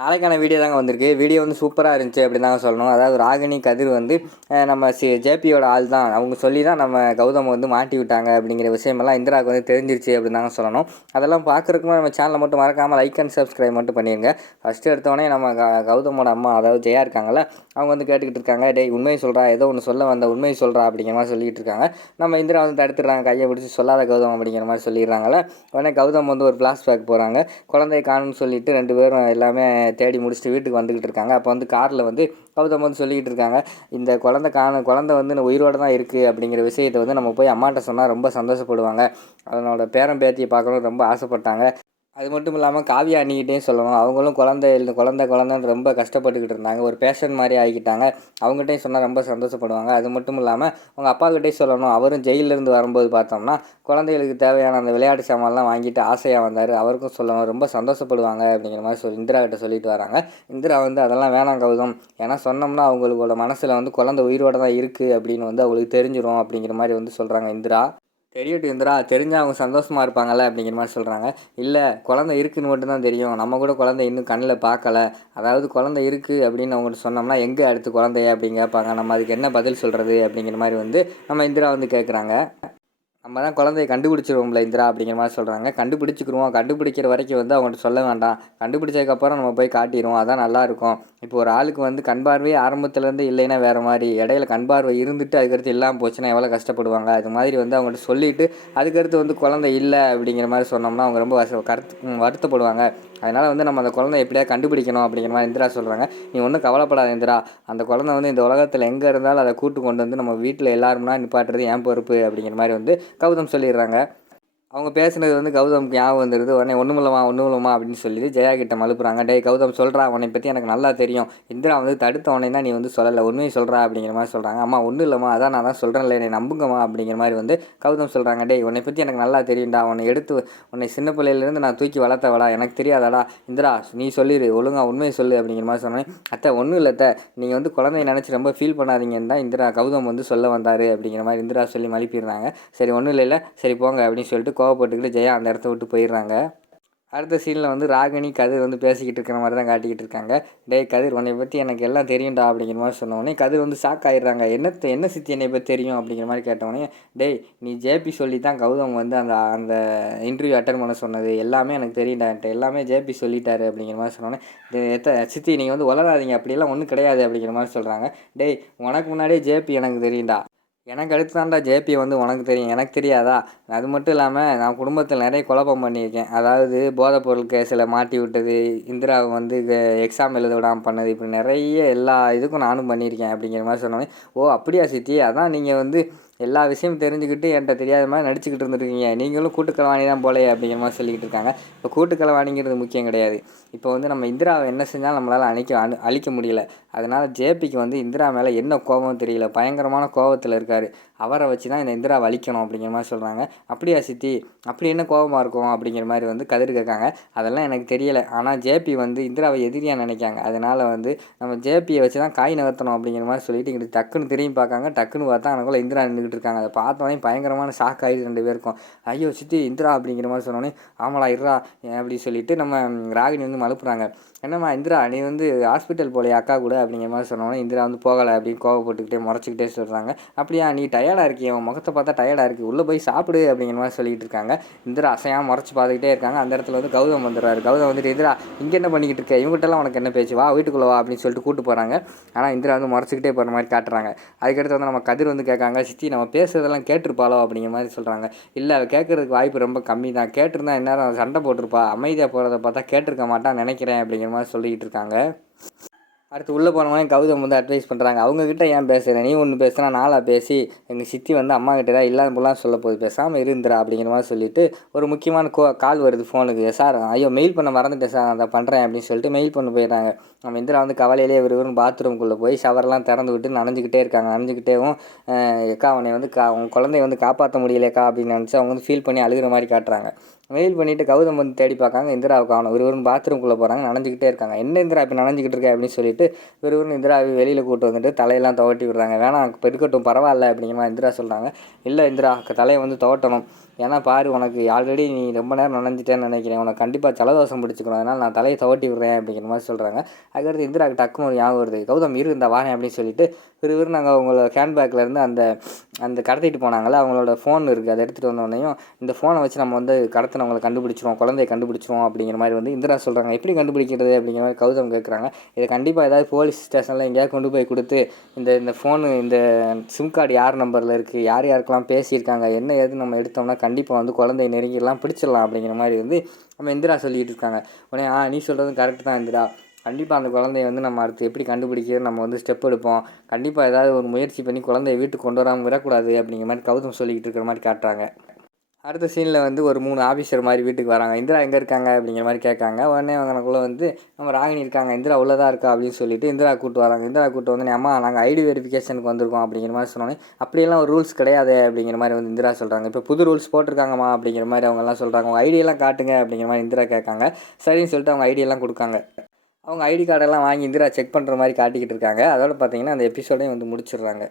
நாளைக்கான வீடியோ தாங்க வந்திருக்கு. வீடியோ வந்து சூப்பராக இருந்துச்சு அப்படின்னு தாங்க சொல்லணும். அதாவது ராகினி கதிர் வந்து நம்ம ஜேபியோட ஆள் தான். அவங்க சொல்லி தான் நம்ம கௌதம் வந்து மாட்டி விட்டாங்க அப்படிங்கிற விஷயமெல்லாம் இந்திராவுக்கு வந்து தெரிஞ்சிருச்சு அப்படின்னு தாங்க சொல்லணும். அதெல்லாம் பார்க்குறதுக்கு நம்ம சேனலை மட்டும் மறக்காமல் லைக் அண்ட் சப்ஸ்கிரைப் மட்டும் பண்ணிடுங்க. ஃபஸ்ட்டு எடுத்தோடனே நம்ம கௌதமோட அம்மா அதாவது ஜெயா இருக்காங்கல்ல, அவங்க வந்து கேட்டுக்கிட்டு இருக்காங்க, டேய் உண்மையை சொல்கிறா, ஏதோ ஒன்று சொல்ல வந்த உண்மையை சொல்கிறா அப்படிங்கிற மாதிரி சொல்லிக்கிட்டு இருக்காங்க. நம்ம இந்திரா வந்து தடுத்துடுறாங்க, கையை பிடிச்சி சொல்லாத கௌதம் அப்படிங்கிற மாதிரி சொல்லிடுறாங்கல்ல. உடனே கௌதம் வந்து ஒரு ஃப்ளாஷ்பேக் போகிறாங்க. குழந்தைய காணும்னு சொல்லிட்டு 2 பேரும் எல்லாமே தேடி முடிச்சுட்டு வீட்டுக்கு வந்துக்கிட்டு இருக்காங்க. அப்போ வந்து காரில் வந்து கௌதம் வந்து சொல்லிக்கிட்டு இருக்காங்க, இந்த குழந்தை வந்து உயிரோடு தான் இருக்குது அப்படிங்கிற விஷயத்தை வந்து நம்ம போய் அம்மாட்ட சொன்னால் ரொம்ப சந்தோஷப்படுவாங்க. அதனோட பேரன் பேத்தியை பார்க்கணுன்னு ரொம்ப ஆசைப்பட்டாங்க. அது மட்டும் இல்லாமல் காவியா அண்ணிக்கிட்டேயும் சொல்லணும். அவங்களும் குழந்தைன்னு ரொம்ப கஷ்டப்பட்டுக்கிட்டு இருந்தாங்க. ஒரு பேஷண்ட் மாதிரி ஆகிக்கிட்டாங்க. அவங்ககிட்டையும் சொன்னால் ரொம்ப சந்தோஷப்படுவாங்க. அது மட்டும் இல்லாமல் அவங்க அப்பாக்கிட்டேயும் சொல்லணும். அவரும் ஜெயிலிருந்து வரும்போது பார்த்தோம்னா குழந்தைகளுக்கு தேவையான அந்த விளையாட்டு சாமான்லாம் வாங்கிட்டு ஆசையாக வந்தார். அவருக்கும் சொல்லணும், ரொம்ப சந்தோஷப்படுவாங்க அப்படிங்கிற மாதிரி இந்திரா கிட்ட சொல்லிட்டு வராங்க. இந்திரா வந்து அதெல்லாம் வேணாம் கௌதம், ஏன்னா சொன்னோம்னா அவங்களோட மனசில் வந்து குழந்தை உயிரோடு தான் இருக்குது அப்படின்னு வந்து அவங்களுக்கு தெரிஞ்சிடும் அப்படிங்கிற மாதிரி வந்து சொல்கிறாங்க இந்திரா. தெரியட்டும் இந்திரா, தெரிஞ்சால் அவங்க சந்தோஷமாக இருப்பாங்கள்ல அப்படிங்கிற மாதிரி சொல்கிறாங்க. இல்லை, குழந்தை இருக்குதுன்னு மட்டும்தான் தெரியும், நம்ம கூட குழந்தை இன்னும் கண்ணில் பார்க்கல. அதாவது குழந்தை இருக்குது அப்படின்னு அவங்கள்ட்ட சொன்னோம்னா எங்கே அடுத்து குழந்தைய அப்படின்னு கேட்பாங்க. நம்ம அதுக்கு என்ன பதில் சொல்கிறது அப்படிங்கிற மாதிரி வந்து நம்ம இந்திரா வந்து கேட்குறாங்க. நம்ம தான் குழந்தைய கண்டுபிடிச்சிருவோம்ல இந்திரா அப்படிங்கிற மாதிரி சொல்கிறாங்க. கண்டுபிடிக்கிற வரைக்கும் வந்து அவங்கள்ட்ட சொல்ல வேண்டாம். கண்டுபிடிச்சதுக்கப்புறம் நம்ம போய் காட்டிடுவோம், அதான் நல்லாயிருக்கும். இப்போ ஒரு ஆளுக்கு வந்து கண் பார்வையே ஆரம்பத்துலேருந்து இல்லைன்னா வேறு மாதிரி, இடையில கண் பார்வை இருந்துட்டு அதுக்கடுத்து இல்லாமல் போச்சுன்னா எவ்வளோ கஷ்டப்படுவாங்க. அது மாதிரி வந்து அவங்கள்ட்ட சொல்லிவிட்டு அதுக்கடுத்து வந்து குழந்தை இல்லை அப்படிங்கிற மாதிரி சொன்னோம்னா அவங்க ரொம்ப வருத்தப்படுவாங்க. அதனால் வந்து நம்ம அந்த குழந்தைய எப்படியா கண்டுபிடிக்கணும் அப்படிங்கிற மாதிரி இந்திரா சொல்கிறாங்க. நீ ஒன்றும் கவலைப்படாத இந்திரா, அந்த குழந்தை வந்து இந்த உலகத்தில் எங்கே இருந்தாலும் அதை கூட்டு கொண்டு வந்து நம்ம வீட்டில் எல்லாரும்னா நிப்பாட்டுறது என் பொறுப்பு அப்படிங்கிற மாதிரி வந்து கௌதம் சொல்லிடுறாங்க. அவங்க பேசுனது வந்து கௌதமுக்கு ஞாபகம் வந்துடுது. உடனே ஒன்றும் இல்லைம்மா அப்படின்னு சொல்லி ஜெயா கிட்ட மழுப்புறாங்க. டேய் கௌதம் சொல்கிறா, உன்னை பற்றி எனக்கு நல்லா தெரியும். இந்திரா வந்து தடுத்த உடனே தான் நீ வந்து சொல்லலை, உண்மையை சொல்கிறா அப்படிங்கிற மாதிரி சொல்கிறாங்க. அம்மா ஒன்றும் இல்லைம்மா, அதான் நான் தான் சொல்கிறேன்ல, என்னை நம்புங்கம்மா அப்படிங்கிற மாதிரி வந்து கௌதம் சொல்கிறாங்க. டேய் உன்னை பற்றி எனக்கு நல்லா தெரியும்டா, உன்னை சின்ன பிள்ளையிலேருந்து நான் தூக்கி வளர்த்தவடா, எனக்கு தெரியாதாடா. இந்திரா நீ சொல்லிடு, ஒழுங்கா உண்மையை சொல்லு அப்படிங்கிற மாதிரி சொன்னேன். அத்தை ஒன்றும் இல்லை அத்தை, நீங்கள் வந்து குழந்தைய நினச்சி ரொம்ப ஃபீல் பண்ணாதீங்கன்னு தான் இந்திரா கௌதம் வந்து சொல்ல வந்தார் அப்படிங்கிற மாதிரி இந்திரா சொல்லி மழுப்பிடுறாங்க. சரி ஒன்றும் இல்லை, சரி போங்க அப்படின்னு சொல்லிட்டு கோவப்பட்டுக்கிட்டு ஜெயா அந்த இடத்த விட்டு போயிடுறாங்க. அடுத்த சீனில் வந்து ராகினி கதிர் வந்து பேசிக்கிட்டு இருக்கிற மாதிரி தான் காட்டிக்கிட்டு இருக்காங்க. டேய் கதிர், உன்னை பற்றி எனக்கு எல்லாம் தெரியும்டா அப்படிங்கிற மாதிரி சொன்னோடனே கதிர் வந்து ஷாக் ஆகிடுறாங்க. என்ன சித்தி என்னை பற்றி தெரியும் அப்படிங்கிற மாதிரி கேட்டோடனே, டேய் நீ ஜேபி சொல்லி தான் கௌதம் வந்து அந்த அந்த இன்டர்வியூ அட்டன் பண்ண சொன்னது எல்லாமே எனக்கு தெரியும்டான்ட்டு, எல்லாமே ஜேபி சொல்லிட்டாரு அப்படிங்கிற மாதிரி சொன்னோடனே, சித்தி நீங்கள் வந்து வளராதீங்க, அப்படியெல்லாம் ஒன்றும் கிடையாது அப்படிங்கிற மாதிரி சொல்கிறாங்க. டேய் உனக்கு முன்னாடியே ஜேபி எனக்கு தெரியும்டா, எனக்கு அடுத்து தான்டா ஜேபி வந்து உனக்கு தெரியும், எனக்கு தெரியாதா? அது மட்டும் இல்லாமல் நான் குடும்பத்தில் நிறைய குழப்பம் பண்ணியிருக்கேன். அதாவது போதைப்பொருள் கேஸில் மாட்டி விட்டது, இந்திராவை வந்து எக்ஸாம் எழுத விடாமல் பண்ணது, இப்படி நிறைய எல்லா இதுக்கும் நானும் பண்ணியிருக்கேன் அப்படிங்கிற மாதிரி சொன்னோன்னே, ஓ அப்படியா சித்தி, அதான் நீங்கள் வந்து எல்லா விஷயமும் தெரிஞ்சுக்கிட்டு என்கிட்ட தெரியாத மாதிரி நடிச்சுக்கிட்டு இருந்துருக்கீங்க, நீங்களும் கூட்டுக்களவாணி தான் போலே அப்படிங்கிற மாதிரி சொல்லிக்கிட்டு இருக்காங்க. இப்போ கூட்டுக்களவாணிங்கிறது முக்கியம் கிடையாது. இப்போ வந்து நம்ம இந்திராவை என்ன செஞ்சாலும் நம்மளால் அழிக்க முடியல. அதனால் ஜேபிக்கு வந்து இந்திரா மேலே என்ன கோபம் தெரியல, பயங்கரமான கோபத்தில் இருக்கார். அவரை வச்சு தான் இந்த இந்திராவை அழிக்கணும் அப்படிங்கிற மாதிரி சொல்கிறாங்க. அப்படியா சித்தி, அப்படி என்ன கோபமாக இருக்கும் அப்படிங்கிற மாதிரி வந்து கதிர் கேட்காங்க. அதெல்லாம் எனக்கு தெரியலை, ஆனால் ஜேபி வந்து இந்திராவை எதிரியாக நினைக்காங்க. அதனால் வந்து நம்ம ஜேபியை வச்சு தான் காய் நகர்த்தணும் அப்படிங்கிற மாதிரி சொல்லிட்டு இங்கிட்டு டக்குன்னு திரும்பி பார்க்காங்க. டக்குன்னு பார்த்தா எனக்குள்ள இந்திரா நின்றுக்கிட்டு இருக்காங்க. அதை பார்த்தோன்னே பயங்கரமான ஷாக் ஆகிடுது 2 பேருக்கும். ஐயோ சித்தி இந்திரா அப்படிங்கிற மாதிரி சொன்னோன்னே, ஆமாடா இருறா அப்படி சொல்லிட்டு நம்ம ராகினி வந்து மழுப்புறாங்க. என்னம்மா இந்திரா, நீ வந்து ஹாஸ்பிட்டல் போலையா அக்கா கூட அப்படிங்கிற மாதிரி சொன்னோன்னே இந்திரா வந்து போகலை அப்படின்னு கோவப்பட்டுக்கிட்டே முறைச்சிக்கிட்டே சொல்கிறாங்க. அப்படியா, நீ டயர்டாக இருக்கியா, உன் முகத்தை பார்த்தா டயர்டாக இருக்குது, உள்ளே போய் சாப்பிடு அப்படிங்கிற மாதிரி சொல்லிகிட்டு இருக்காங்க. இந்திரா அசையாமல் முறைச்சி பார்த்துக்கிட்டே இருக்காங்க. அந்த இடத்துல வந்து கௌதம் வந்துடுறாரு. கௌதம் வந்துட்டு, இந்திரா இங்கே என்ன பண்ணிக்கிட்டு இருக்க, இவங்ககிட்டலாம் உனக்கு என்ன பேச்சு, வா வீட்டுக்குள்ளே வா அப்படின்னு சொல்லிட்டு கூப்பிட்டு போகிறாங்க. ஆனால் இந்திரா வந்து முறைச்சிக்கிட்டே போகிற மாதிரி காட்டுறாங்க. அதுக்கடுத்து வந்து நம்ம கதிர் வந்து கேட்காங்க, சித்தி நம்ம பேசுறதெல்லாம் கேட்டிருப்பாளோ அப்படிங்கிற மாதிரி சொல்கிறாங்க. இல்லை, அவள் கேட்குறதுக்கு வாய்ப்பு ரொம்ப கம்மி தான், கேட்டிருந்தா இந்நேரம் சண்டை போட்டிருப்பா, அமைதியாக போகிறத பார்த்தா கேட்டிருக்க மாட்டான்னு நினைக்கிறேன் அப்படிங்கிற மாதிரி சொல்லிக்கிட்டு இருக்காங்க. அடுத்து உள்ளே போனவங்க கௌதம் வந்து அட்வைஸ் பண்ணுறாங்க. அவங்கக்கிட்ட ஏன் பேசுகிறேன், நீ ஒன்று பேசுனா நாளாக பேசி எங்கள் சித்தி வந்து அம்மா கிட்ட தான் இல்லாத போலாம் சொல்ல போகுது, பேசாமல் இருந்துரா அப்படிங்கிற மாதிரி சொல்லிவிட்டு ஒரு முக்கியமான கால் வருது ஃபோனுக்கு. சார் ஐயோ மெயில் பண்ண மறந்துட்டேன் சார், அதை பண்ணுறேன் அப்படின்னு சொல்லிட்டு மெயில் பண்ண போயிடுறாங்க. நம்ம இந்திரா வந்து கவலையிலே விறுவிறுன்னு பாத்ரூம்குள்ளே போய் ஷவர்லாம் திறந்து விட்டு நனைஞ்சிக்கிட்டே இருக்காங்க. நனைஞ்சிக்கிட்டேவும் எக்கா உன்னை வந்து உங்கள் குழந்தைய வந்து காப்பாற்ற முடியலையக்கா அப்படின்னு நினச்சி அவங்க வந்து ஃபீல் பண்ணி அழுகிற மாதிரி காட்டுறாங்க. மெயில் பண்ணிவிட்டு கௌதம் வந்து தேடி பார்க்காங்க, இந்திராவை காணோம். விறுவிறுன்னு பாத்ரூம்குள்ளே போகிறாங்க, நனைஞ்சிக்கிட்டே இருக்காங்க. என்ன இந்திரா இப்போ நனைஞ்சிக்கிட்டு இருக்கேன் அப்படின்னு சொல்லிட்டு விறுவிறுன்னு இந்திராவை வெளியில் கூப்பிட்டு வந்துட்டு தலையெல்லாம் துவட்டி விடுறாங்க. வேணாம் இருக்கட்டும் பரவாயில்ல அப்படிங்கிற மாதிரி இந்திரா சொல்கிறாங்க. இல்லை இந்திரா தலையை வந்து துவட்டணும், ஏன்னா பாரு உனக்கு ஆல்ரெடி நீ ரொம்ப நேரம் நனைஞ்சிட்டேன்னு நினைக்கிறேன், உனக்கு கண்டிப்பாக ஜலதோஷம் பிடிச்சிக்கணும், அதனால் நான் தலையை துவட்டி விட்றேன் அப்படிங்கிற மாதிரி சொல்கிறாங்க. அதுக்கடுத்து இந்திராவுக்கு டக்குன்னு ஒரு ஞாபகம் வருது, கௌதம் இரு இந்த வாரேன் அப்படின்னு சொல்லிட்டு நாங்கள் அவங்களோட ஹேண்ட்பேக்லேருந்து அந்த அந்த கடத்திட்டு போனாங்களே அவங்களோட ஃபோன் இருக்குது, அதை எடுத்துகிட்டு வந்தோடனையும் இந்த ஃபோனை வச்சு நம்ம வந்து கடத்தினவங்களை கண்டுபிடிச்சிருவோம், குழந்தைய கண்டுபிடிச்சிருவோம் அப்படிங்கிற மாதிரி வந்து இந்திரா சொல்கிறாங்க. எப்படி கண்டுபிடிக்கிறது அப்படிங்கிற மாதிரி கௌதம் கேட்குறாங்க. இதை கண்டிப்பாக ஏதாவது போலீஸ் ஸ்டேஷனில் எங்கேயாவது கொண்டு போய் கொடுத்து இந்த ஃபோனு இந்த சிம் கார்டு யார் நம்பரில் இருக்குது, யார் யாருக்கெல்லாம் பேசியிருக்காங்க, என்ன ஏதுன்னு நம்ம எடுத்தோம்னா கண்டிப்பாக வந்து குழந்தைய நெருங்கிடலாம், பிடிச்சிடலாம் அப்படிங்கிற மாதிரி வந்து நம்ம இந்திரா சொல்லிகிட்டு இருக்காங்க. உடனே நீ சொல்கிறதும் கரெக்டு தான் இந்திரா, கண்டிப்பாக அந்த குழந்தைய வந்து நம்ம அடுத்து எப்படி கண்டுபிடிக்கிறது நம்ம வந்து ஸ்டெப் எடுப்போம், கண்டிப்பாக ஏதாவது ஒரு முயற்சி பண்ணி குழந்தைய வீட்டுக்கு கொண்டு வராமல் விடக்கூடாது அப்படிங்கிற மாதிரி கௌதம் சொல்லிக்கிட்டு இருக்கிற மாதிரி காட்டுறாங்க. அடுத்த சீனில் வந்து ஒரு 3 ஆஃபீஸர் மாதிரி வீட்டுக்கு வராங்க. இந்திரா எங்கே இருக்காங்க அப்படிங்கிற மாதிரி கேட்காங்க. உடனே அவங்களுக்குள்ளே வந்து நம்ம ராகினி இருக்காங்க, இந்திரா உள்ளதாக இருக்கா அப்படின்னு சொல்லிட்டு இந்திரா கூப்பிட்டு வராங்க. இந்திரா கூப்பிட்டு வந்து அம்மா நாங்கள் ஐடி வெரிஃபிகேஷனுக்கு வந்திருக்கோம் அப்படிங்கிற மாதிரி சொன்னோன்னே, அப்படியெல்லாம் ஒரு ரூல்ஸ் கிடையாது அப்படிங்கிற மாதிரி வந்து இந்திரா சொல்கிறாங்க. இப்போ புது ரூல்ஸ் போட்டிருக்காங்கம்மா அப்படிங்கிற மாதிரி அவங்கெல்லாம் சொல்கிறாங்க. அவங்க ஐடியெல்லாம் காட்டுங்க அப்படிங்கிற மாதிரி இந்திரா கேட்காங்க. சரின்னு சொல்லிட்டு அவங்க ஐடியெல்லாம் கொடுக்காங்க. அவங்க ஐடி கார்டெல்லாம் வாங்கி இந்திரா செக் பண்ணுற மாதிரி காட்டிக்கிட்டு இருக்காங்க. அதோட பார்த்தீங்கன்னா அந்த எபிசோடையும் வந்து முடிச்சிடுறாங்க.